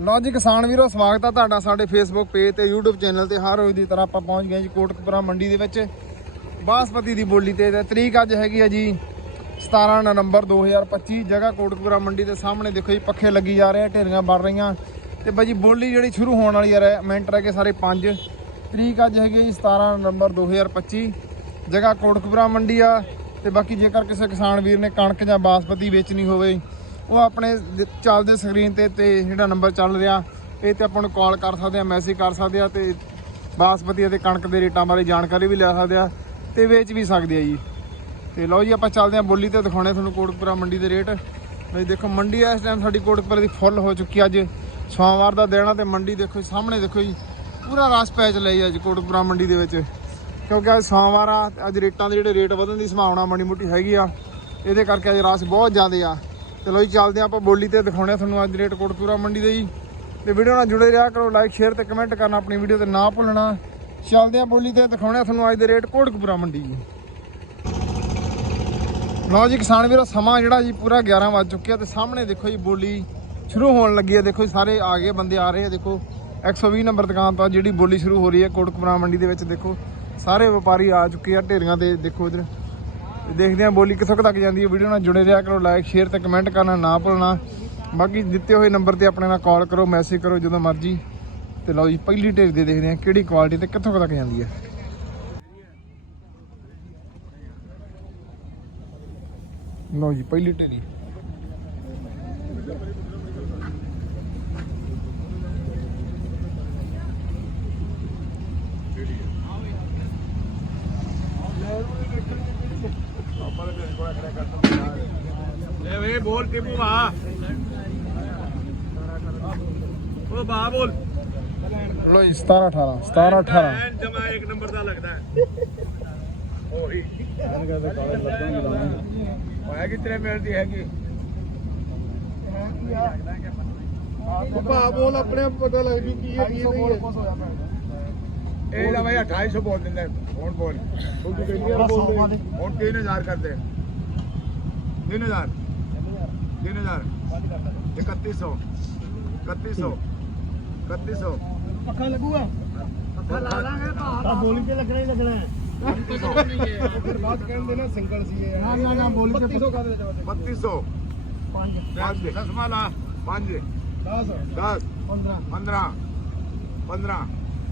ਲਓ ਜੀ ਕਿਸਾਨ ਵੀਰੋ, ਸਵਾਗਤ ਆ ਤੁਹਾਡਾ ਸਾਡੇ ਫੇਸਬੁੱਕ ਪੇਜ ਤੇ, YouTube ਚੈਨਲ ਤੇ। ਹਰ ਰੋਜ਼ ਦੀ ਤਰ੍ਹਾਂ ਆਪਾਂ ਪਹੁੰਚ ਗਏ ਜੀ ਕੋਟਕਪੁਰਾ ਮੰਡੀ ਦੇ ਵਿੱਚ। ਬਾਸਪਤੀ ਦੀ ਬੋਲੀ ਤੇ ਤੇ ਤਰੀਕ ਅੱਜ ਹੈਗੀ ਆ ਜੀ 17 ਨਵੰਬਰ 2025 ਜਗ੍ਹਾ ਕੋਟਕਪੁਰਾ ਮੰਡੀ ਦੇ ਸਾਹਮਣੇ ਦੇਖੋ ਜੀ, ਪੱਖੇ ਲੱਗੀ ਜਾ ਰਹੇ ਆ, ਢੇਰੀਆਂ ਬਣ ਰਹੀਆਂ। ਤੇ ਬਾਈ ਜੀ, ਬੋਲੀ ਜਿਹੜੀ ਸ਼ੁਰੂ ਹੋਣ ਵਾਲੀ ਆ ਮਿੰਟ ਰਹਿ ਗਏ ਸਾਰੇ 5 ਤਰੀਕ ਅੱਜ ਹੈਗੀ ਆ ਜੀ 17 ਨਵੰਬਰ 2025 ਜਗ੍ਹਾ ਕੋਟਕਪੁਰਾ ਮੰਡੀ ਆ। ਤੇ ਬਾਕੀ ਜੇਕਰ ਕਿਸੇ ਕਿਸਾਨ ਵੀਰ ਨੇ ਕਣਕ ਜਾਂ ਬਾਸਪਤੀ ਵੇਚਣੀ ਹੋਵੇ ਉਹ ਆਪਣੇ ਚੱਲਦੇ ਸਕਰੀਨ ਤੇ ਤੇ ਜਿਹੜਾ ਨੰਬਰ ਚੱਲ ਰਿਹਾ ਇਹ ਤੇ ਆਪਾਂ ਨੂੰ ਕਾਲ ਕਰ ਸਕਦੇ ਆ ਮੈਸੇਜ ਕਰ ਸਕਦੇ ਆ ਤੇ ਬਾਸਮਤੀ ਅਤੇ ਕਣਕ ਦੇ ਰੇਟਾਂ ਬਾਰੇ ਜਾਣਕਾਰੀ ਵੀ ਲੈ ਸਕਦੇ ਆ ਤੇ ਵੇਚ ਵੀ ਸਕਦੇ ਆ ਜੀ। ਤੇ ਲਓ ਜੀ ਆਪਾਂ ਚੱਲਦੇ ਆ ਬੋਲੀ ਤੇ ਦਿਖਾਉਣੇ ਤੁਹਾਨੂੰ ਕੋਟਕਪੁਰਾ ਮੰਡੀ ਦੇ ਰੇਟ। ਬਈ ਦੇਖੋ ਮੰਡੀ ਇਸ ਟਾਈਮ ਸਾਡੀ ਕੋਟਕਪੁਰਾ ਦੀ ਫੁੱਲ ਹੋ ਚੁੱਕੀ ਆ ਅੱਜ। ਸੋਮਵਾਰ ਦਾ ਦਿਨ ਆ ਤੇ ਮੰਡੀ ਦੇਖੋ ਜੀ, ਸਾਹਮਣੇ ਦੇਖੋ ਜੀ ਪੂਰਾ ਰਸ ਪੈ ਚੱਲਿਆ ਜੀ ਅੱਜ ਕੋਟਕਪੁਰਾ ਮੰਡੀ ਦੇ ਵਿੱਚ। ਕਿਉਂਕਿ ਅੱਜ ਸੋਮਵਾਰ ਆ ਤੇ ਅੱਜ ਰੇਟਾਂ ਦੇ ਜਿਹੜੇ ਰੇਟ ਵਧਣ ਦੀ ਸੰਭਾਵਨਾ ਮਾੜੀ ਮੋਟੀ ਹੈਗੀ ਆ ਇਹਦੇ ਕਰਕੇ ਅੱਜ ਰਸ ਬਹੁਤ ਜ਼ਿਆਦਾ ਆ। ਚਲੋ ਜੀ, ਚੱਲਦੇ ਆ ਆਪਾਂ ਬੋਲੀ ਤੇ ਦਿਖਾਉਣੇ ਆ ਤੁਹਾਨੂੰ ਅੱਜ ਰੇਟ ਕੋਟਕਪੁਰਾ ਮੰਡੀ ਦੇ ਜੀ। ਤੇ ਵੀਡੀਓ ਨਾਲ ਜੁੜੇ ਰਿਹਾ ਕਰੋ ਲਾਈਕ ਸ਼ੇਅਰ ਤੇ ਕਮੈਂਟ ਕਰਨਾ, ਆਪਣੀ ਵੀਡੀਓ ਤੇ ਨਾ ਭੁੱਲਣਾ। ਚੱਲਦੇ ਆ ਬੋਲੀ ਤੇ ਦਿਖਾਉਣੇ ਆ ਤੁਹਾਨੂੰ ਅੱਜ ਦੇ ਰੇਟ ਕੋਟਕਪੁਰਾ ਮੰਡੀ ਜੀ। ਲਓ ਜੀ, ਕਿਸਾਨ ਵੀਰੋ, ਸਮਾਂ ਜਿਹੜਾ ਜੀ ਪੂਰਾ 11 ਵੱਜ ਚੁੱਕਿਆ ਤੇ ਸਾਹਮਣੇ ਦੇਖੋ ਜੀ ਬੋਲੀ ਸ਼ੁਰੂ ਹੋਣ ਲੱਗੀ ਹੈ। ਦੇਖੋ ਜੀ, ਸਾਰੇ ਆ ਗਏ, ਬੰਦੇ ਆ ਰਹੇ ਆ। ਦੇਖੋ 120 ਨੰਬਰ ਦੁਕਾਨ ਤੋਂ ਜਿਹੜੀ ਬੋਲੀ ਸ਼ੁਰੂ ਹੋ ਰਹੀ ਹੈ ਕੋਟਕਪੁਰਾ ਮੰਡੀ ਦੇ ਵਿੱਚ। ਦੇਖੋ, ਸਾਰੇ ਵਪਾਰੀ ਆ ਚੁੱਕੇ ਆ ਢੇਰੀਆਂ ਤੇ। ਦੇਖੋ ਇਧਰ ਦੇਖਦੇ ਆ ਬੋਲੀ ਕਿੱਥੋਂ ਕੁ ਤੱਕ ਜਾਂਦੀ ਹੈ। ਵੀਡੀਓ ਨਾਲ ਜੁੜੇ ਰਿਹਾ ਕਰੋ ਲਾਈਕ ਸ਼ੇਅਰ ਤੇ ਕਮੈਂਟ ਕਰਨਾ ਨਾ ਭੁੱਲਣਾ। ਬਾਕੀ ਦਿੱਤੇ ਹੋਏ ਨੰਬਰ ਤੇ ਆਪਣੇ ਨਾਲ ਕਾਲ ਕਰੋ ਮੈਸੇਜ ਕਰੋ ਜਦੋਂ ਮਰਜ਼ੀ। ਤੇ ਲਓ ਜੀ, ਪਹਿਲੀ ਢੇਰੀ ਦੇ ਦੇਖਦੇ ਆ ਕਿਹੜੀ ਕੁਆਲਿਟੀ ਤੇ ਕਿੱਥੋਂ ਕੁ ਤੱਕ ਜਾਂਦੀ ਹੈ। ਲਓ ਜੀ, ਪਹਿਲੀ ਢੇਰੀ। ਲੈ ਵੇ ਬੋਲ ਟਿਪੂ ਭਾ ਉਹ ਭਾ ਬੋਲ। ਲਓ ਜੀ 17 18 17 18 ਐਨ ਜਮਾ ਇੱਕ ਨੰਬਰ ਦਾ ਲੱਗਦਾ ਹੈ। ਉਹੀ। ਹੋਇਆ ਕਿਤਨੇ ਮਿਲਦੀ ਹੈਗੀ? ਭਾ ਬੋਲ ਆਪਣੇ ਆਪ ਪਤਾ ਲੱਗ ਜੂ ਕੀ ਹੈ ਕੀ ਨਹੀਂ ਇਹ ਤਾਂ ਭਾਈ 2800 ਬੋਲ ਦਿੰਦੇ ਹੁਣ ਬੋਲ। ਹੁਣ 3000 ਕਰਦੇ। 3000 3000 3100 3100 3100 ਪੱਖਾ ਲੱਗੂਗਾ ਪੱਖਾ ਲਾ ਲਾਂਗੇ ਆ ਬੋਲੀ ਤੇ ਲੱਗਣਾ ਹੀ ਲੱਗਣਾ ਹੈ ਫਿਰ ਬਾਤ ਕਹਿੰਦੇ ਨਾ ਸਿੰਗਲ ਸੀ ਇਹ ਨਾ ਨਾ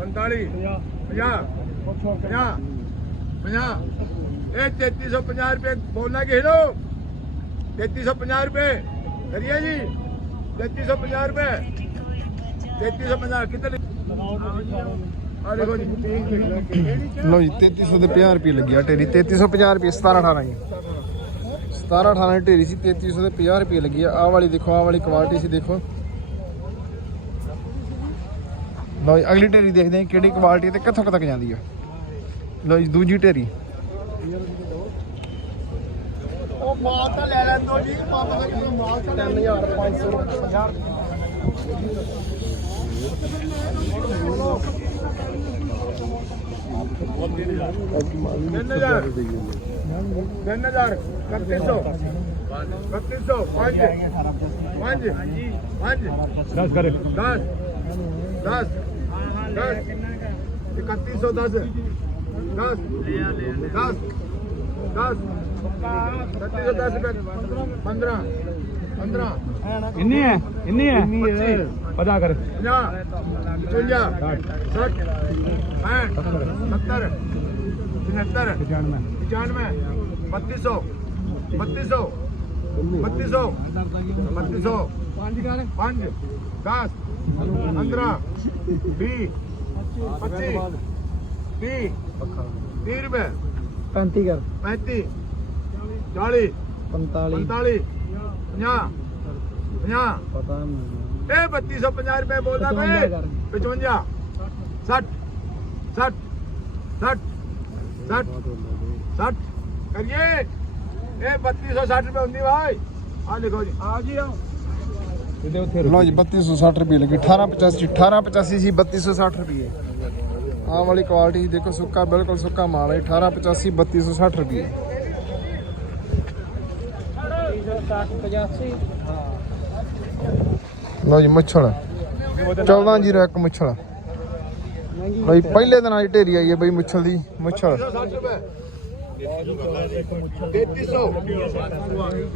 45 50 50 50 ਇਹ 3350 ਰੁਪਏ ਬੋਲਣਾ ਕਿਸੇ ਨੂੰ। 3350 ਰੁਪਏ। ਕਰੀਏ ਜੀ। 3350 ਰੁਪਏ। 3350 ਕਿੱਥੇ ਆ ਦੇਖੋ ਜੀ। ਲਓ ਜੀ 3300 ਦੇ 50 ਰੁਪਏ ਲੱਗਿਆ ਢੇਰੀ। 3350 ਰੁਪਏ 17 18 ਜੀ। 17 18 ਦੀ ਢੇਰੀ ਸੀ 3300 ਦੇ 50 ਰੁਪਏ ਲੱਗੀ ਆ। ਆਹ ਵਾਲੀ ਦੇਖੋ ਆਹ ਵਾਲੀ ਕੁਆਲਿਟੀ ਸੀ ਦੇਖੋ। ਲਓ ਜੀ ਅਗਲੀ ਢੇਰੀ ਦੇਖਦੇ ਹਾਂ ਕਿਹੜੀ ਕੁਆਲਿਟੀ ਤੇ ਕਿੱਥੋਂ ਕੁ ਤੱਕ ਜਾਂਦੀ ਆ ਲਓ ਜੀ ਦੂਜੀ ਢੇਰੀ। ਉਹ ਮਾਲ ਤਾਂ ਲੈ ਲੈਂਦੋ ਜੀ ਪੰਪ ਦੇ ਮਾਲ ਤਾਂ 3500 ਤਿੰਨ ਹਜ਼ਾਰ। ਤਿੰਨ ਹਜ਼ਾਰ। ਇਕੱਤੀ ਸੌ। ਇਕੱਤੀ ਸੌ। ਪੰਜ। ਪੰਜ। ਪੰਜ ਦਸ ਕਰੇ। 10 10 10 ਇਕੱਤੀ ਸੌ 10 10 10 10 ਇਕੱਤੀ ਸੌ 10 ਰੁਪਏ। 15 15 ਇੰਨੀ ਹੈ? ਇੰਨੀ ਹੈ? 50 ਕਰ। 50 55 60 65 70 75 95 95 3200 3200 3200 3200 5 10 15 20 25 30 30 ਰੁਪਏ। 35 ਕਰ। 35 40 45 45 50 50 ਪਤਾ ਇਹ 3250 ਰੁਪਏ ਬੋਲਦਾ ਵੇ। 55 60 60 60 60 60 ਕਰੀਏ। ਇਹ 3260 ਰੁਪਏ ਹੁੰਦੀ ਭਾਈ ਆ ਲਿਖੋ ਜੀ। ਆ ਜੀ ਆਓ ਇਹਦੇ ਉੱਥੇ ਲਓ ਜੀ 3260 ਰੁਪਏ ਲੱਗੀ। 1885 1885 ਸੀ 3260 ਰੁਪਏ। ਆਹ ਵਾਲੀ ਕੁਆਲਿਟੀ ਦੇਖੋ ਸੁੱਕਾ ਬਿਲਕੁਲ ਸੁੱਕਾ ਮਾਲ ਹੈ। 1885 3260 ਰੁਪਏ। ਲਓ ਜੀ ਮੁੱਛਲ। 14 ਜੀਰੋ ਇੱਕ ਮੁੱਛਲ। ਬਈ ਪਹਿਲੇ ਦਿਨ ਆਈ ਢੇਰੀ ਆਈ ਹੈ ਬਈ ਮੁੱਛਲ ਦੀ ਮੁੱਛਲ। 360 ਰੁਪਏ 3300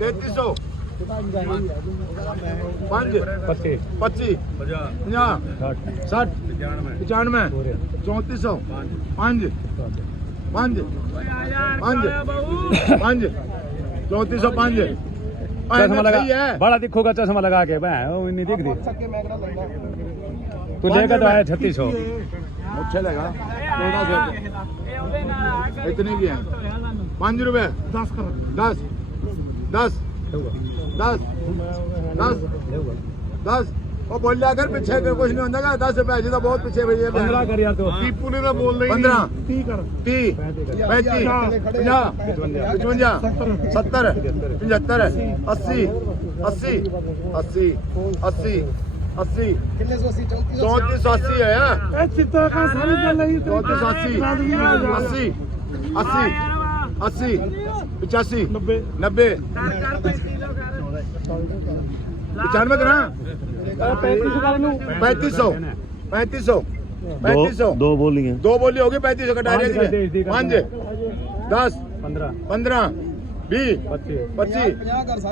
3300 5 ਪੱਤੇ 25 50 60 95 3400 5 5 5 5 3405 चश्मा लगा बड़ा दिखोगा चश्मा लगा के मैं वो नहीं दिख रही तू लेकर तो आया छत्तीस सौ मुझे लगा चौदह सौ इतने की है पाँच रुपए दस दस दस 10 10 10 ਉਹ ਬੋਲਿਆ ਕਰ ਪਿੱਛੇ ਕਰ ਕੁਝ ਨਹੀਂ ਹੁੰਦਾ ਗਾ। 10 ਰੁਪਏ ਜਿਹਦਾ ਬਹੁਤ ਪਿੱਛੇ ਭਈ 15 ਕਰ ਯਾਰ ਤੋ। ਦੀਪੂ ਨੇ ਤਾਂ ਬੋਲਦਾ ਹੀ 15 30 ਕਰ। 30 35 50 55 70 75 80 80 80 80 80 ਕਿੰਨੇ 80 34 80 ਹੈ ਇਹ ਚਿੱਤਾ ਕਾ ਸਾਰੀ ਗੱਲ ਹੈ 34 80 80 80 80 85 90 90 95 ਕਰਾਂ? 3500 3500 3500 ਦੋ ਬੋਲੀਆਂ। ਦੋ ਬੋਲੀ ਹੋ ਗਈ 3500 ਕਟਾ ਰਿਹਾ ਜੀ 5 10 15 15 20 25 25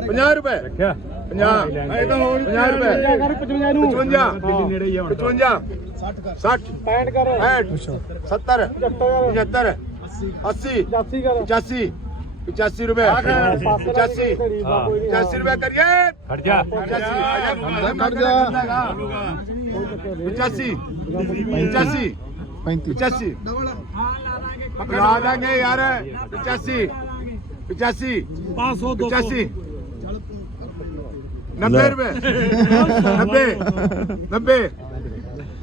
50 ਰੁਪਏ। ਰੱਖਿਆ? 50 ਇਹ ਤਾਂ ਹੋਰ 50 ਰੁਪਏ। 55 ਨੂੰ 55 ਨੇੜੇ ਹੀ ਆਉਣਾ 55 60 ਕਰ। 60 65 ਕਰ। 70 75 75 80 80 85 पिचासी रुपए। पिचासी। हाँ। पिचासी रुपए करिए। पिचासी। पिचासी। पिचासी। पकड़ा देंगे यार। पिचासी। पिचासी। पिचासी। नब्बे रुपए। नब्बे। नब्बे।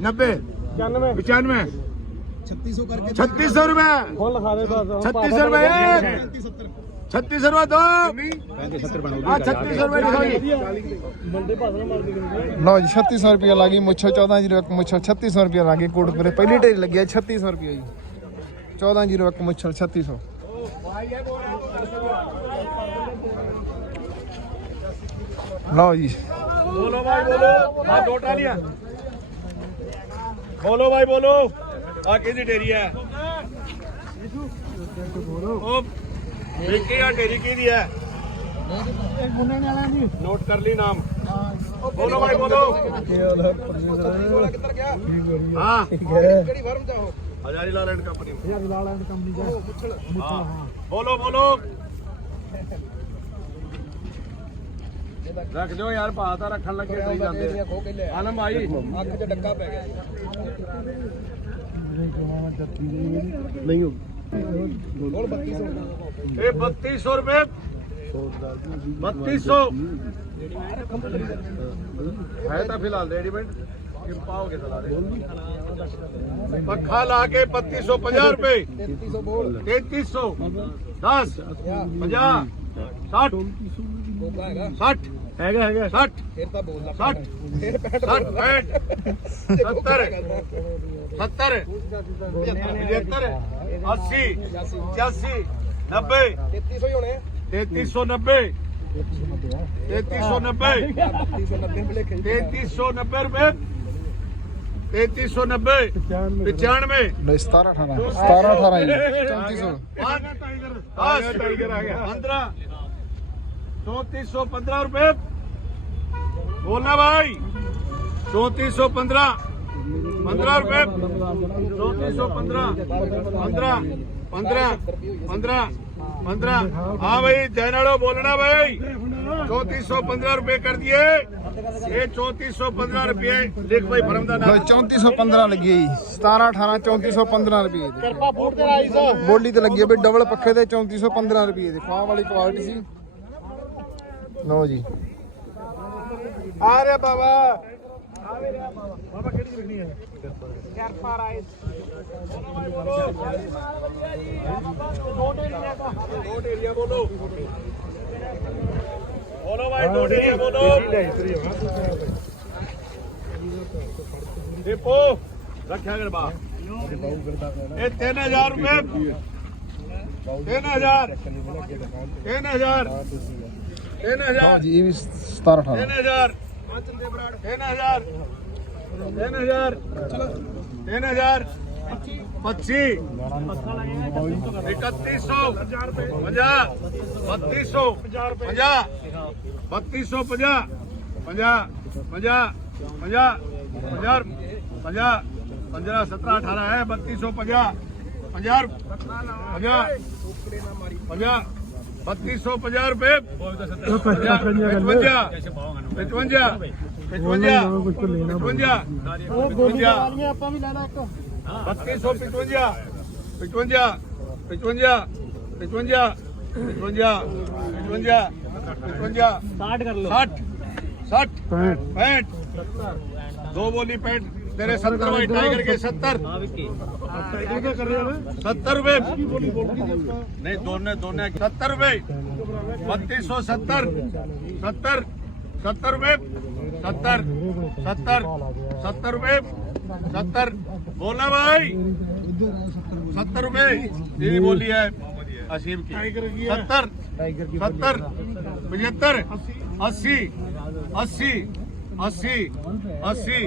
नब्बे। पचानवे छत्तीस सौ रुपए छत्तीस सौ रुपए। छत्तीस सौ रुपए दो। हाँ, छत्तीस सौ रुपए लो जी छत्तीस सौ रुपया लागी मुछो चौदह ज़ीरो एक मुछो छत्तीस सौ रुपया लागी कोट कोटपुरे पहली ढेरी लगी है छत्तीस सौ रुपया जी। चौदह ज़ीरो एक मुछो छत्तीस। सौ लो जी। बोलो भाई बोलो। बोलो भाई बोलो। ਆ ਕਿਹਦੀ ਡੇਰੀ ਹੈ ਉਹ ਵੇਖੀ ਆ ਡੇਰੀ ਕਿਹਦੀ ਹੈ ਮੁੰਨੇ ਵਾਲਾ ਜੀ ਨੋਟ ਕਰ ਲਈ ਨਾਮ। ਬੋਲੋ ਭਾਈ ਬੋਲੋ। ਹਾਂ। ਕਿਹੜੀ ਫਰਮ ਦਾ ਉਹ Hazari Lal and company. Hazari Lal and company ਦਾ। ਬੋਲੋ ਬੋਲੋ। ਰੱਖ ਦਿਓ ਯਾਰ ਭਾਅ ਤਾਂ ਰੱਖਣ ਲੱਗੇ ਕਰੀ ਜਾਂਦੇ ਆਲਮ ਭਾਈ ਅੱਖ 'ਚ ਡੱਕਾ ਪੈ ਗਿਆ ਨਹੀਂ ਹੋ ਕੋਲ 3200 ਇਹ 3200 ਰੁਪਏ 3200 ਹੈ ਤਾਂ ਫਿਲਹਾਲ ਰੈਡੀਮੇਡ ਕਿਰਪਾ ਹੋ ਕੇ ਚਲਾ ਦੇ ਪੱਖਾ ਲਾ ਕੇ 3250 ਰੁਪਏ 3300 ਬੋਲ 3300 10 50 60 ਕੋਕਾ ਹੈਗਾ 60 हैगा हैगा 60 ਫਿਰ ਤਾਂ ਬੋਲਦਾ 60 ਫਿਰ 65 60 70 70 75 80 85 90 3300 ਹੀ ਹੋਣੇ 3390 3390 3390 ਭਲੇਖੇ 3390 ਰੁਪਏ 3390 95 ਲੈ 17 18 17 18 ਜੀ 3400 टाइगर टाइगर आ गया पंद्रह चौतीस सौ पंद्रह रुपए बोलना भाई चौंतीस सौ पंद्रह पंद्रह रुपए चौंतीस सौ पंद्रह पंद्रह पंद्रह पंद्रह पंद्रह हाँ भाई जैनाड़ो बोलना भाई चौंतीस सौ पंद्रह रुपए कर दिए ये चौंतीस सौ पंद्रह रुपए देख भाई भरमदा ਲੋ 3415 ਲੱਗੀ ਹੈ ਜੀ 17 18 3415 ਰੁਪਏ ਦੀ ਕਿਰਪਾ ਫੂਟ ਤੇ ਆਈ ਸੋ ਬੋਲੀ ਤੇ ਲੱਗੀ ਹੈ ਬਈ ਡਬਲ ਪੱਖੇ ਤੇ 3415 ਰੁਪਏ ਦੀ ਫਾਹ ਵਾਲੀ ਕੁਆਲਿਟੀ ਸੀ ਲਓ ਜੀ ਆ ਰਿਹਾ ਬਾਬਾ। ਬਾਬਾ। ਕਿਹੜੀ ਲਿਖਣੀ ਹੈ? ਕਿਰਪਾ ਰਾਏ ਬੋਲੋ ਭਾਈ ਬੋਲੋ ਨੋਟ ਏਰੀਆ ਬੋਲੋ ਬੋਲੋ ਭਾਈ ਨੋਟ ਏਰੀਆ ਬੋਲੋ ਦੇਖੋ ਰੱਖਿਆ ਕਰ ਬਾ ਇਹ 3000 ਰੁਪਏ 3000 3000 ਇਹ 3000 ਚੰਦੇ ਬਰਾੜ 3000 3000 ਚਲੋ 3000 25 3100 50 3250 3250 50 50 50 50 50 15 17 18 ਹੈ 3250 50 50 50 50 3250 ਰੁਪਏ। 55 55 55 55 ਉਹ ਗੋਲੀ ਵਾਲੀਆਂ ਆਪਾਂ ਵੀ ਲੈ ਲੈ ਇੱਕ। 3255 55 55 55 55 55 55 60 ਕਰ ਲਓ। 60 60 65 ਦੋ ਬੋਲੀ 65 तेरे सत्तर भाई टाइगर के सत्तर सत्तर रुपए नहीं दोनों दोनों सत्तर रुपए बत्तीस सौ सत्तर सत्तर सत्तर रुपए सत्तर सत्तर सत्तर रुपए सत्तर बोला भाई सत्तर रुपए ये बोली है असीम की सत्तर सत्तर पचहत्तर अस्सी अस्सी अस्सी अस्सी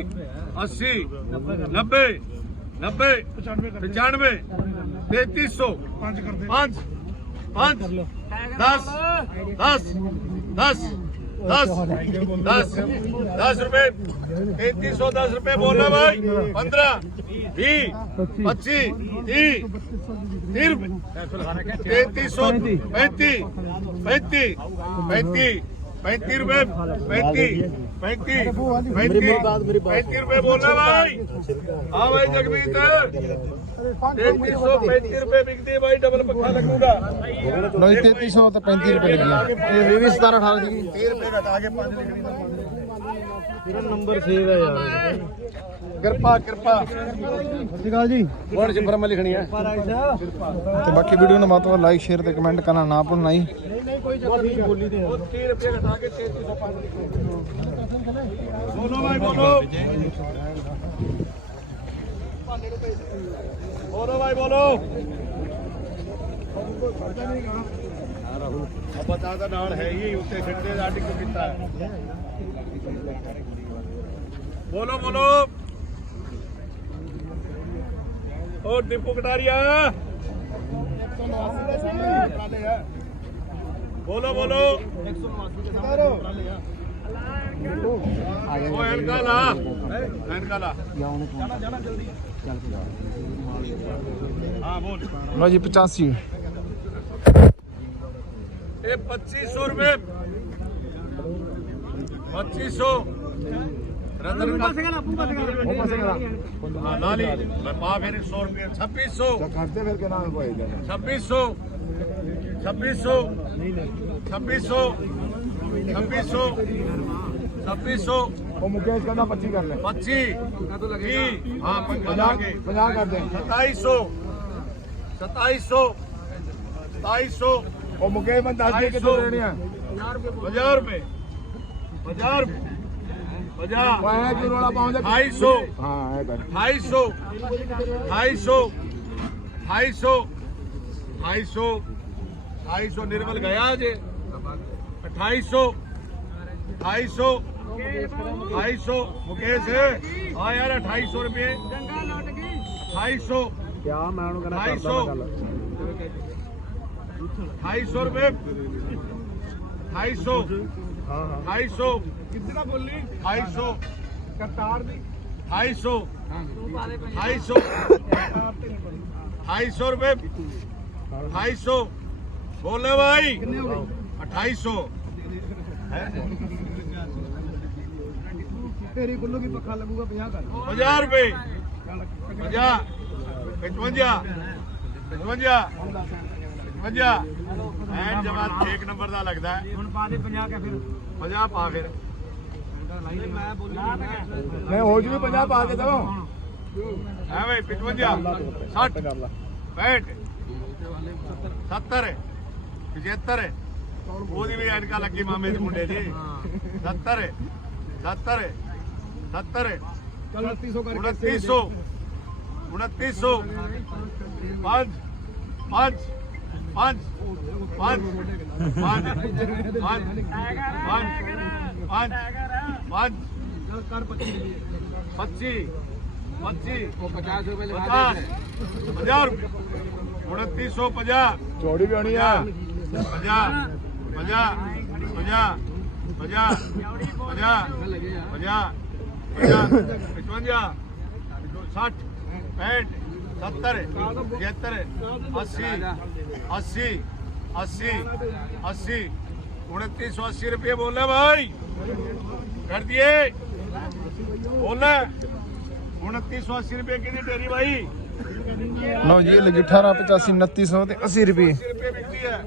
अस्सी नब्बे नब्बे पचानवे तैतीस सौ पाँच पाँच दस दस दस दस दस दस रुपए तैतीस सौ दस रुपए बोल रहा भाई पंद्रह बीस पच्चीस तीस तीस रुपए तैतीस सौ पैंतीस 35 ਰੁਪਏ 35 35 35 ਰੁਪਏ ਬੋਲਣਾ ਭਾਈ ਆ ਭਾਈ ਜਗਮੀਤ। 3335 ਰੁਪਏ ਵਿਕਦੇ ਭਾਈ ਡਬਲ ਪੱਖਾ ਲੱਗੂਗਾ। ਨਹੀਂ 3300 ਤੇ 35 ਰੁਪਏ ਲੱਗਿਆ ਇਹ ਵੀ 17 18 ਸੀ 30 ਰੁਪਏ ਘਟਾ ਕੇ 5 ਲਿਖ ਦੀ ਮੇਰਾ ਨੰਬਰ ਸੇਵ ਹੈ ਯਾਰ। ਕਿਰਪਾ ਕਿਰਪਾ। ਸਤਿ ਸ਼੍ਰੀ ਅਕਾਲ ਜੀ। ਵਰਡ ਚ ਫਰਮਾ ਲਿਖਣੀ ਹੈ। ਤੇ ਬਾਕੀ ਵੀਡੀਓ ਨੂੰ ਮਾਤਵਾ ਲਾਈਕ ਸ਼ੇਅਰ ਤੇ ਕਮੈਂਟ ਕਰਨਾ ਨਾ ਭੁੱਲਣਾ ਜੀ। ਨਹੀਂ ਨਹੀਂ ਕੋਈ ਚੱਕਰ ਨਹੀਂ ਬੋਲੀ ਤੇ ਉਹ 30 ਰੁਪਏ ਘਟਾ ਕੇ 3305 ਲਿਖੋ ਬੋਲੋ ਭਾਈ ਬੋਲੋ। ਬੋਲੋ ਭਾਈ ਬੋਲੋ। ਆਪਾਂ ਤਾਂ ਨਾਲ ਹੈ ਹੀ ਉੱਤੇ ਸਿੱਟੇ ਦਾ ਅਟਕ ਕੀਤਾ। ਹੈ ਬੋਲੋ ਬੋਲੋ। ਔਰ ਦੀਪੂ ਕਟਾਰੀਆ। ਬੋਲੋ ਬੋਲੋ। 189 ਦੇ ਸਾਹਮਣੇ ਟਰਾਲੇ ਆ ਉਹ ਐਨਕਾ ਲਾ। ਐਨਕਾ ਲਾ। ਜਾਣਾ ਜਾਣਾ ਜਲਦੀ ਚੱਲ ਹਾਂ ਬੋਲ ਲੋ ਜੀ 85 ਇਹ 2500 ਰੁਪਏ। 2500 रतन का ऊपर से करा नाली मैं पा फिर 100 रुपए 2600 करते फिर के नाम है भाई 2600 2600 2600 2600 2600 ਉਹ ਮੁਕੇਸ਼ ਕਹਿੰਦਾ 25 ਕਰ ਲੈ। 25 ਜੀ ਹਾਂ 50 50 ਕਰ ਦੇ। 2700 2700 2700 ਉਹ ਮੁਕੇਸ਼ ਮੈਂ ਦੱਸ ਦੇ ਕਿਦੋਂ ਲੈਣੇ ਆ। 50 ਰੁਪਏ। 50 ਰੁਪਏ 50 ਰੁਪਏ। ਮੈਂ ਜੋ ਰੋਲਾ ਪਾਉਂਦਾ 250 ਹਾਂ ਇਹ ਕਰ 250 250 250 250 250 ਨਿਰਮਲ ਗਿਆ ਜੇ 2800 250 250 ਮੁਕੇਸ਼ ਆ ਯਾਰ 2800 ਰੁਪਏ ਜੰਗਾ ਲੁੱਟ ਗਈ 2800 ਕਿਆ ਮੈਂ ਉਹਨੂੰ ਕਹਿੰਦਾ ਕਰਦਾ ਗੱਲ 2800 ਰੁਪਏ 2800 ਹਾਂ ਹਾਂ 250 ਕਿੰਨਾ ਬੋਲੀ 250 ਕਰਤਾਰ ਦੀ। 250 250 250 ਰੁਪਏ। 250 ਬੋਲੇ ਭਾਈ 2800 ਤੇਰੀ ਬੁੱਲੂ ਵੀ ਪੱਖਾ ਲੱਗੂਗਾ 50 ਕਰ। 50 ਰੁਪਏ। 50 55 55 ਪਚਵੰਜਾ ਐ ਜਮਾ ਇੱਕ ਨੰਬਰ ਦਾ ਲੱਗਦਾ ਹੈ। ਹੁਣ ਪਾ ਦੇ 50 ਕੇ ਫਿਰ। 50 ਪਾ ਫਿਰ। ਮੈਂ ਬੋਲਿਆ ਮੈਂ ਹੋ ਜੂ 50 ਪਾ ਕੇ ਦਵਾਂ ਐ ਬਈ 55 60 65 70 75 ਉਹਦੀ ਵੀ ਐਨਕਾ ਲੱਗੀ ਮਾਮੇ ਦੇ ਮੁੰਡੇ ਦੀ। 70 70 70 ਚਲ 2900 ਕਰਕੇ 2900 2900 ਪੰਜ ਪੰਜ। ਪੰਜ ਪੰਜ ਪੰਜ ਪੰਜ ਪੰਜ ਪੰਜ પચી પચી પચાસ પચાસ હજાર ઉડતીસો પચાસ ચોડી ગણી પચાસ પચાસ પચાસ પચાસ પચાસ પચાસ પચાસ પંચવંજા સાઠ પેઠ 70 75 80 80 80 उनतीस सौ अस्सी रुपये बोलना भाई। कर दिए। ਜੀ ਲੱਗੀ 18 85 2900 ਤੇ 80 ਰੁਪਏ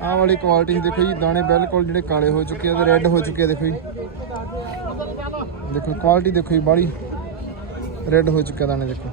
ਆ ਵਾਲੀ ਕੁਆਲਿਟੀ ਦੇਖੋ ਜੀ ਦਾਣੇ ਬਿਲਕੁਲ ਜਿਹੜੇ ਕਾਲੇ ਹੋ ਚੁੱਕੇ ਆ ਤੇ ਰੈੱਡ ਹੋ ਚੁੱਕੇ ਆ ਦੇਖੋ ਜੀ ਦੇਖੋ ਕੁਆਲਿਟੀ ਦੇਖੋ ਜੀ ਬਾੜੀ ਰੈੱਡ ਹੋ ਚੁੱਕੇ ਦਾਣੇ ਦੇਖੋ